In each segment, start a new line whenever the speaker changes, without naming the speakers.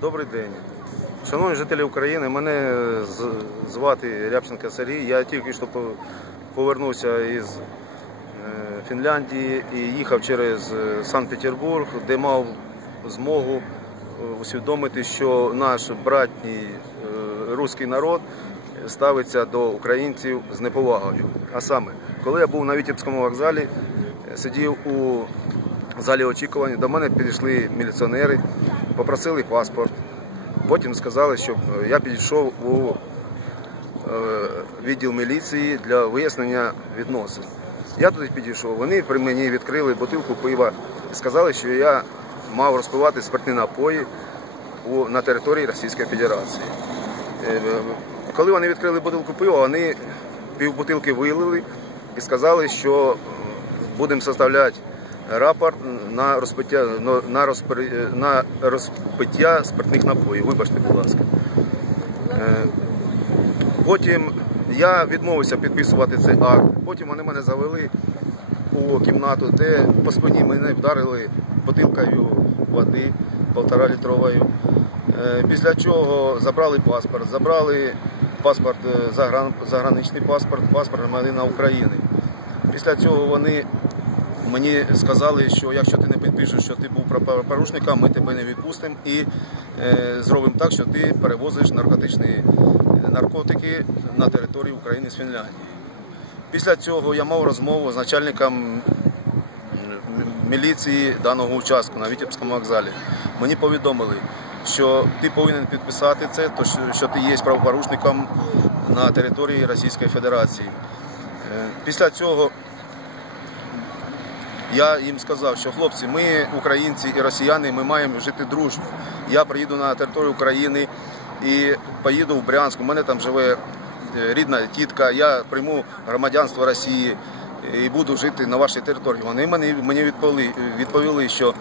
Добрий день. Шановні жителі України, мене звати Рябченко Сергій. Я тільки що повернувся із е, Фінляндії і їхав через е, Санкт-Петербург, де мав змогу е, усвідомити, що наш братній руський народ ставиться до українців з неповагою. А саме, коли я був на Вітебському вокзалі, сидів у залі очікування, до мене підійшли міліціонери, попросили паспорт. Потім сказали, щоб я підійшов у е, відділ міліції для вияснення відносин. Я туди підійшов, вони при мені відкрили бутилку пива і сказали, що я мав розпивати спиртні напої на території Російської Федерації. Е, Коли вони відкрили бутилку пива, вони півбутилки вилили і сказали, що е, будемо составляти рапорт на розпиття, на, на, розпри- на розпиття спиртних напоїв. Вибачте, будь ласка. Е, Потім я відмовився підписувати цей акт. Потім вони мене завели у кімнату, де по спині мене вдарили бутилкою води полтора літровою. Е, Після чого забрали паспорт, забрали паспорт, е, загран, заграничний паспорт, паспорт громадянина України. Після цього вони мені сказали, що якщо ти не підпишеш, що ти був правопорушником, ми тебе не відпустимо і е, зробимо так, що ти перевозиш наркотичні е, наркотики на території України з Фінляндії. Після цього я мав розмову з начальником міліції даного участку на Вітебському вокзалі. Mені повідомили, що ти повинен підписати це, то що- що ти є правопорушником на території Російської Федерації. Е, Після цього я їм сказав, що хлопці, ми українці і росіяни, ми маємо жити дружньо. Я приїду на територію України і поїду в Брянськ. У мене там живе е, рідна тітка. Я прийму громадянство Росії і буду жити на вашій території. Вони мені, відповіли, відповіли, що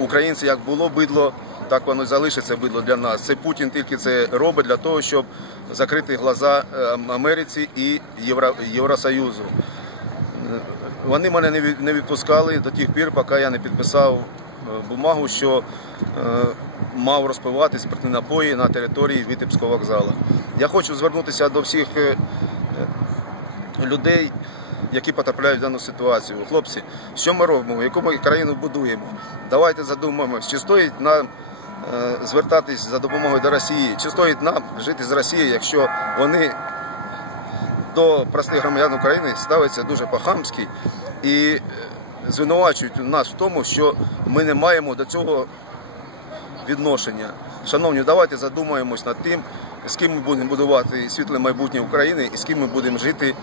українці як було бидло, так воно залишиться бидло для нас. Це Путін тільки це робить для того, щоб закрити глаза е, Америці і Євро, Євросоюзу. Вони мене не від- не відпускали до тих пір, поки я не підписав е, бумагу, що е, мав розпивати спиртні напої на території Вітебського вокзалу. Я хочу звернутися до всіх е, людей, які потрапляють в дану ситуацію. Хлопці, що ми робимо, яку ми країну будуємо? Давайте задумаємось, чи стоїть нам звертатись за допомогою до Росії, чи стоїть нам жити з Росією, якщо вони до простих громадян України ставиться дуже по-хамськи і е, звинувачують нас в тому, що ми не маємо до цього відношення. Шановні, давайте задумаємось над тим, з ким ми будемо будувати світле майбутнє України і з ким ми будемо жити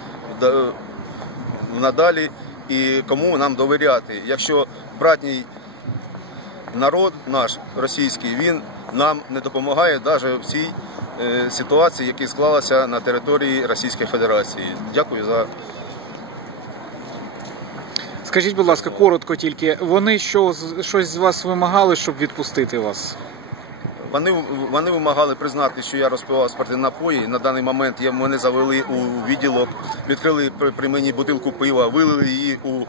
надалі і кому нам довіряти. Якщо братній народ наш російський, він нам не допомагає навіть в цій ситуації, яка склалася на території Російської Федерації. Дякую за
Скажіть, будь ласка, коротко тільки, вони що, щось з вас вимагали, щоб відпустити вас?
Вони, вони вимагали признати, що я розпивав спиртні напої. На даний момент я, мене завели у відділок, відкрили при, при мені бутилку пива, вилили її у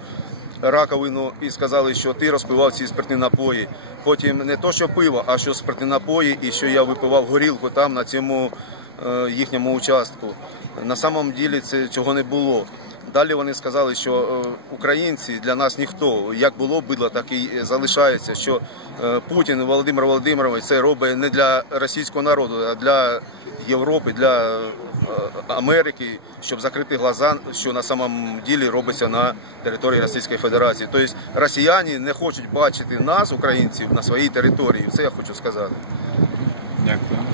раковину і сказали, що ти розпивав ці спиртні напої. Потім не то, що пиво, а що спиртні напої, і що я випивав горілку там на цьому е, їхньому участку. На самом ділі це цього не було. Далі вони сказали, що е, українці для нас ніхто. Як було бидло, так і залишається. Що е, Путін Володимир Володимирович це робить не для російського народу, а для Європи, для Америки, щоб закрити глаза, що на самом ділі робиться на території Російської Федерації. Тобто росіяни не хочуть бачити нас, українців, на своїй території. Це я хочу сказати.
Дякую.